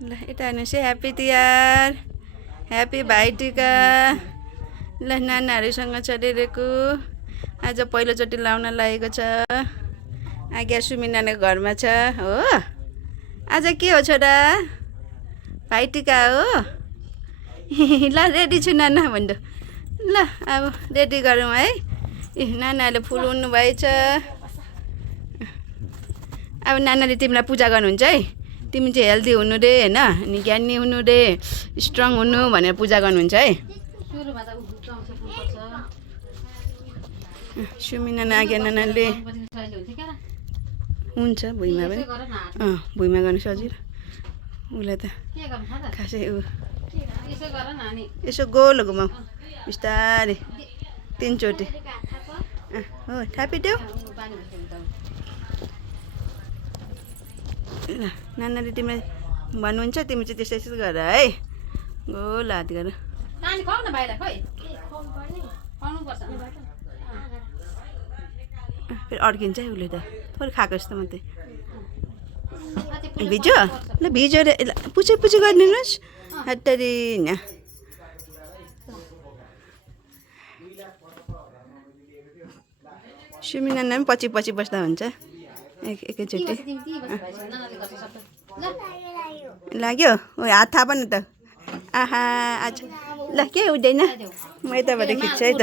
ल यता हेर्नुहोस् है ह्याप्पी तिहार ह्याप्पी भाइटिका ल नानाहरूसँग चढिरहेको आज पहिलोचोटि लाउन लागेको छ आज्ञा सुमी नानाको घरमा छ हो आज के हो छोरा भाइटिका हो ल रेडी छु नाना भन्नु ल अब रेडी गरौँ है नानाहरूले फुल उड्नु भएछ अब नानाले तिमीलाई पूजा गर्नुहुन्छ है तिमी चाहिँ हेल्दी हुनु रे होइन अनि ज्ञानी हुनु रे स्ट्रङ हुनु भनेर पूजा गर्नुहुन्छ है सुमी नाना आज्ञा नानाले हुन्छ भुइँमा पनि भुइँमा गर्नु सजिलो उसलाई त खासै यसो गोलो घुमाऊ बिस्तारै 3 चोटि हो थापिदेऊ ल नानाले तिमीलाई भन्नुहुन्छ तिमी चाहिँ त्यस्तै त्यस्तै गर है गोलो हात गर फेरि अड्किन्छ है उसले त थोरै खाएको जस्तो मात्रै भिज्यो ल भिज्यो रे ल पुछे गरिदिनुहोस् हत्तरी न सुमी नाना पनि पछि बस्दा हुन्छ एकैचोटि लाग्यो ओ हात थाप न त आहा आज ल के हुँदैन म यताबाट खिच्छु है त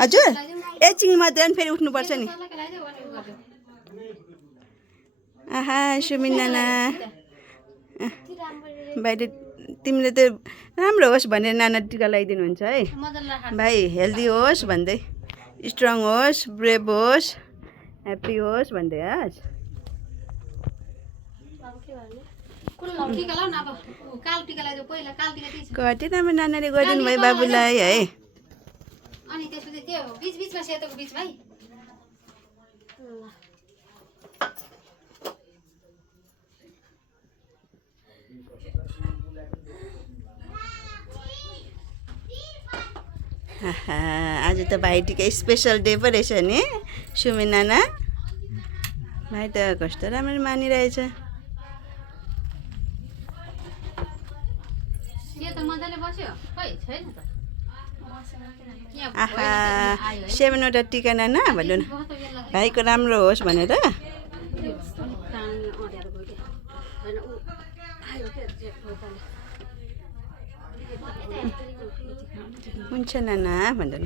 हजुर एकछिन मात्रै अनि फेरि उठ्नुपर्छ नि आहा सुमी नाना भाइले तिमीले त राम्रो होस् भनेर नाना टिका लगाइदिनुहुन्छ है भाइ हेल्दी होस् भन्दै स्ट्रङ होस् ब्रेभ होस् ह्याप्पी होस् भन्दै हस् घटे राम्रो नानाले गरिदिनु भयो बाबुलाई है आज त भाइटिका स्पेसल डे पो रहेछ नि सुमी नाना भाइ त कस्तो राम्रो मानिरहेछ आहा 7वटा टिका नाना भन्नु न भाइको राम्रो होस् भनेर हुन्छ नाना भन्दैन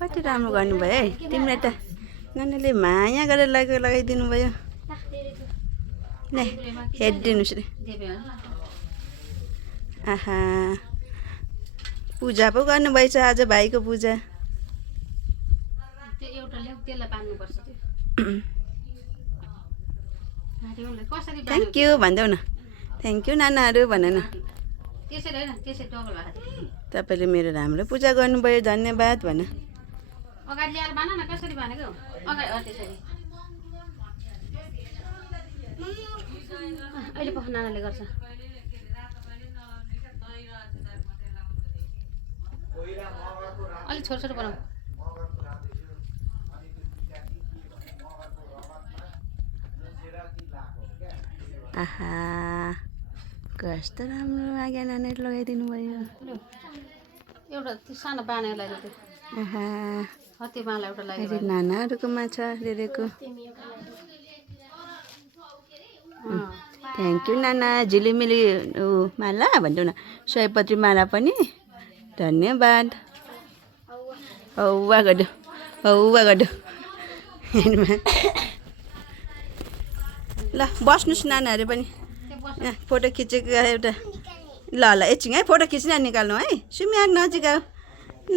कति राम्रो गर्नुभयो है तिमीलाई त नानाले माया गरेर लगाइदिनु भयो ल हेरिदिनुहोस् रे आहा पूजा पो गर्नुभएछ आज भाइको पूजा थ्याङ्क यू भन्देऊ न थ्याङ्क यू नानाहरू भन न तपाईँले मेरो राम्रो पूजा गर्नुभयो धन्यवाद भन अहिले पख नानाले गर्छ अलिक छोटो बनाऊ आहा कस्तो राम्रो आज्ञा नानाले लगाइदिनु भयो एउटा त्यो सानो बाँधेको लगाइदियो आहा त्यो माला एउटा लगाइदियो नानाहरूको माछा रेरेको थ्याङ्क यू नाना झिलिमिली माला भन्नु न सयपत्री माला पनि धन्यवाद हौवा गड्यो ल बस्नुहोस् नानाहरू पनि फोटो खिचेको एउटा ल एकछिन है फोटो खिच्न निकाल्नु है सुमी नजिक आऊ ल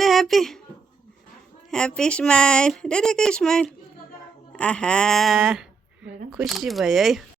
ह्याप्पी स्माइल रेरेको स्माइल आहा खुसी भयो है